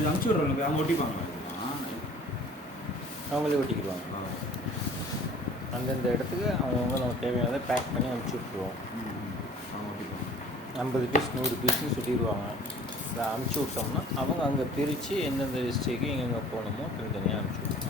இது அனுப்பிச்சி விட்றவங்க அவங்க ஒட்டிப்பாங்க, அவங்களே ஒட்டிக்கிடுவாங்க. அந்தந்த இடத்துக்கு அவங்கவுங்க நம்ம தேவையானதை பேக் பண்ணி அனுப்பிச்சி விட்ருவோம். 50 பீஸ் 100 பீஸ்ன்னு சொல்லிடுவாங்க. அனுப்பிச்சி விட்டோம்னா அவங்க அங்கே பிரித்து எந்தெந்த டிஸ்ட்ரிக்கு எங்கெங்கே போகணுமோ தனித்தனியாக அனுப்பிச்சி விட்ருவோம்.